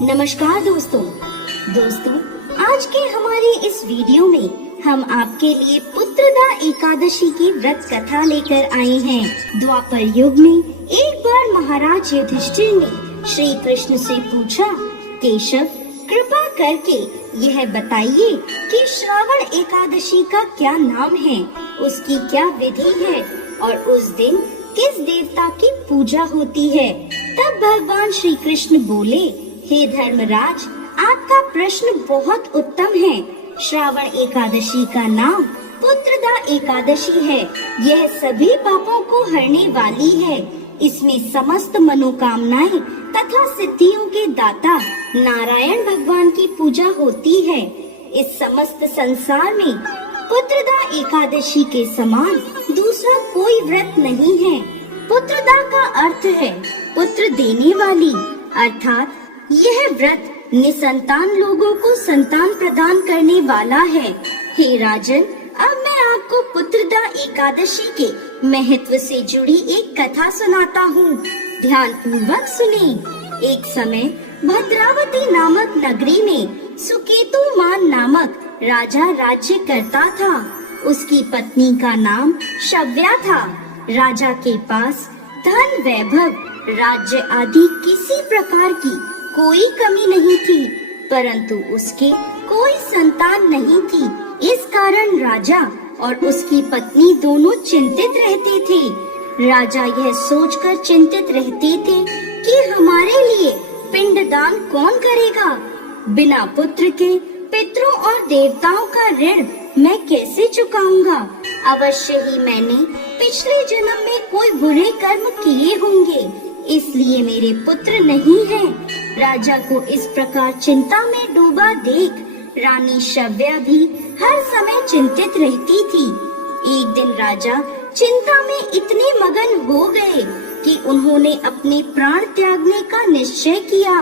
नमस्कार दोस्तों। आज के हमारे इस वीडियो में हम आपके लिए पुत्रदा एकादशी की व्रत कथा लेकर आए हैं। द्वापर युग में एक बार महाराज युधिष्ठिर ने श्री कृष्ण से पूछा, केशव कृपा करके यह बताइए कि श्रावण एकादशी का क्या नाम है, उसकी क्या विधि है और उस दिन किस देवता की पूजा होती है। तब भगवान श्री कृष्ण बोले, हे धर्मराज, आपका प्रश्न बहुत उत्तम है। श्रावण एकादशी का नाम पुत्रदा एकादशी है। यह सभी पापों को हरने वाली है। इसमें समस्त मनोकामनाएं तथा सिद्धियों के दाता नारायण भगवान की पूजा होती है। इस समस्त संसार में पुत्रदा एकादशी के समान दूसरा कोई व्रत नहीं है। पुत्रदा का अर्थ है पुत्र देने वाली, अर्थात यह व्रत निसंतान लोगों को संतान प्रदान करने वाला है। हे राजन, अब मैं आपको पुत्रदा एकादशी के महत्व से जुड़ी एक कथा सुनाता हूँ। ध्यान पूर्वक सुने। एक समय भद्रावती नामक नगरी में सुकेतुमान नामक राजा राज्य करता था। उसकी पत्नी का नाम शव्या था। राजा के पास धन, वैभव, राज्य आदि किसी प्रकार की कोई कमी नहीं थी, परंतु उसके कोई संतान नहीं थी। इस कारण राजा और उसकी पत्नी दोनों चिंतित रहते थे। राजा यह सोचकर चिंतित रहते थे कि हमारे लिए पिंडदान कौन करेगा। बिना पुत्र के पितरों और देवताओं का ऋण मैं कैसे चुकाऊंगा। अवश्य ही मैंने पिछले जन्म में कोई बुरे कर्म किए होंगे, इसलिए मेरे पुत्र नहीं हैं। राजा को इस प्रकार चिंता में डूबा देख रानी शव्या भी हर समय चिंतित रहती थी। एक दिन राजा चिंता में इतने मगन हो गए कि उन्होंने अपने प्राण त्यागने का निश्चय किया,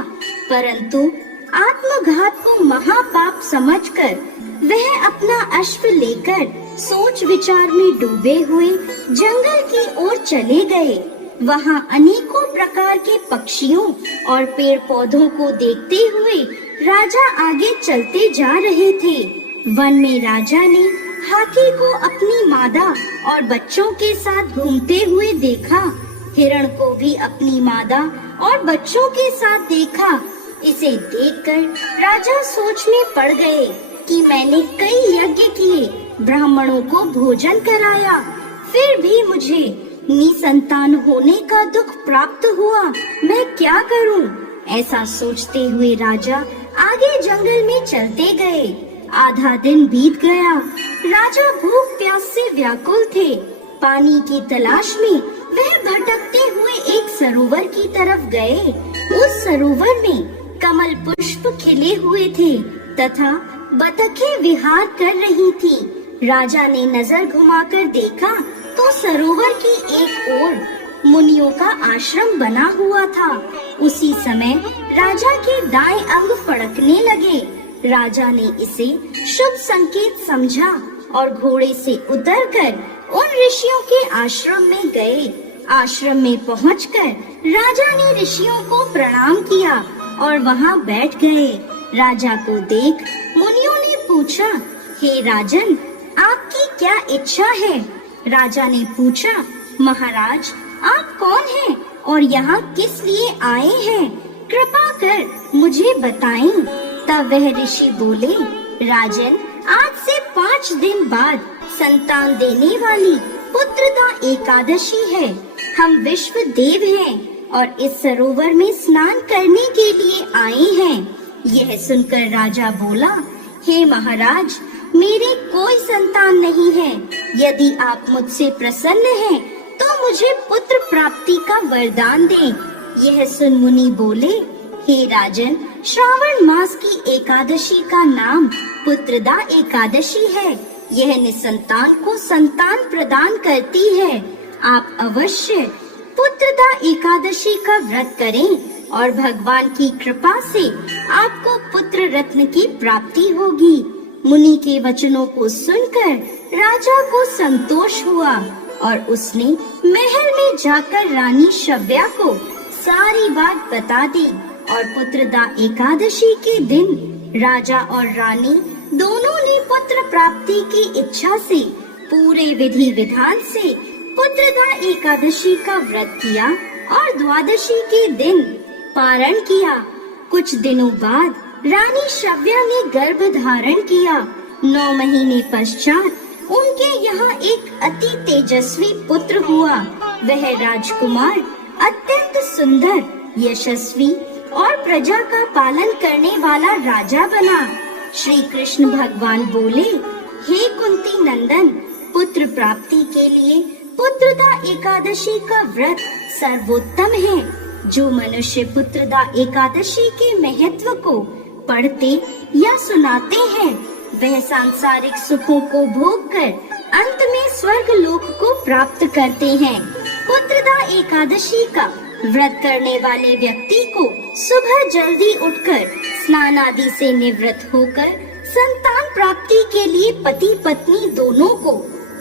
परंतु आत्मघात को महापाप समझकर वह अपना अश्व लेकर सोच विचार में डूबे हुए जंगल की ओर चले गए। वहाँ अनेकों प्रकार के पक्षियों और पेड़ पौधों को देखते हुए राजा आगे चलते जा रहे थे। वन में राजा ने हाथी को अपनी मादा और बच्चों के साथ घूमते हुए देखा। हिरण को भी अपनी मादा और बच्चों के साथ देखा। इसे देखकर राजा सोच में पड़ गए कि मैंने कई यज्ञ किए, ब्राह्मणों को भोजन कराया, फिर भी मुझे निसंतान होने का दुख प्राप्त हुआ। मैं क्या करूं? ऐसा सोचते हुए राजा आगे जंगल में चलते गए। आधा दिन बीत गया। राजा भूख प्यास से व्याकुल थे। पानी की तलाश में वह भटकते हुए एक सरोवर की तरफ गए। उस सरोवर में कमल पुष्प खिले हुए थे तथा बतखें विहार कर रही थी। राजा ने नजर घुमाकर देखा तो सरोवर की एक ओर मुनियों का आश्रम बना हुआ था। उसी समय राजा के दाएं अंग फड़कने लगे। राजा ने इसे शुभ संकेत समझा और घोड़े से उतरकर उन ऋषियों के आश्रम में गए। आश्रम में पहुंचकर राजा ने ऋषियों को प्रणाम किया और वहां बैठ गए। राजा को देख मुनियों ने पूछा, हे राजन, आपकी क्या इच्छा है? राजा ने पूछा, महाराज, आप कौन हैं और यहाँ किस लिए आए हैं? कृपा कर मुझे बताएं। तब वह ऋषि बोले, राजन, आज से 5 दिन बाद संतान देने वाली पुत्रदा एकादशी है। हम विश्व देव हैं और इस सरोवर में स्नान करने के लिए आए हैं। यह सुनकर राजा बोला, हे महाराज, मेरे कोई संतान नहीं है। यदि आप मुझसे प्रसन्न हैं, तो मुझे पुत्र प्राप्ति का वरदान दें। यह सुन मुनि बोले, हे राजन, श्रावण मास की एकादशी का नाम पुत्रदा एकादशी है। यह निसंतान को संतान प्रदान करती है। आप अवश्य पुत्रदा एकादशी का व्रत करें और भगवान की कृपा से आपको पुत्र रत्न की प्राप्ति होगी। मुनि के वचनों को सुनकर राजा को संतोष हुआ और उसने महल में जाकर रानी शव्या को सारी बात बता दी और पुत्रदा एकादशी के दिन राजा और रानी दोनों ने पुत्र प्राप्ति की इच्छा से पूरे विधि विधान से पुत्रदा एकादशी का व्रत किया और द्वादशी के दिन पारण किया। कुछ दिनों बाद रानी श्रव्या ने गर्भ धारण किया। 9 महीने पश्चात उनके यहाँ एक अति तेजस्वी पुत्र हुआ। वह राजकुमार अत्यंत सुंदर, यशस्वी और प्रजा का पालन करने वाला राजा बना। श्री कृष्ण भगवान बोले, हे कुंती नंदन, पुत्र प्राप्ति के लिए पुत्रदा एकादशी का व्रत सर्वोत्तम है। जो मनुष्य पुत्रदा एकादशी के महत्व को पढ़ते या सुनाते हैं, वह सांसारिक सुखों को भोग कर अंत में स्वर्ग लोक को प्राप्त करते हैं। पुत्रदा एकादशी का व्रत करने वाले व्यक्ति को सुबह जल्दी उठकर स्नान आदि से निवृत्त होकर संतान प्राप्ति के लिए पति पत्नी दोनों को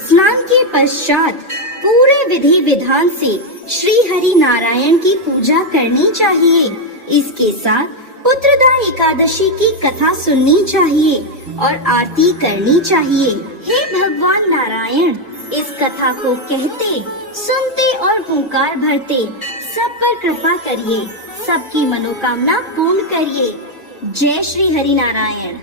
स्नान के पश्चात पूरे विधि विधान से श्री हरि नारायण की पूजा करनी चाहिए। इसके साथ पुत्रदा एकादशी की कथा सुननी चाहिए और आरती करनी चाहिए। हे भगवान नारायण, इस कथा को कहते, सुनते और हुंकार भरते सब पर कृपा करिए, सबकी मनोकामना पूर्ण करिए। जय श्री हरि नारायण।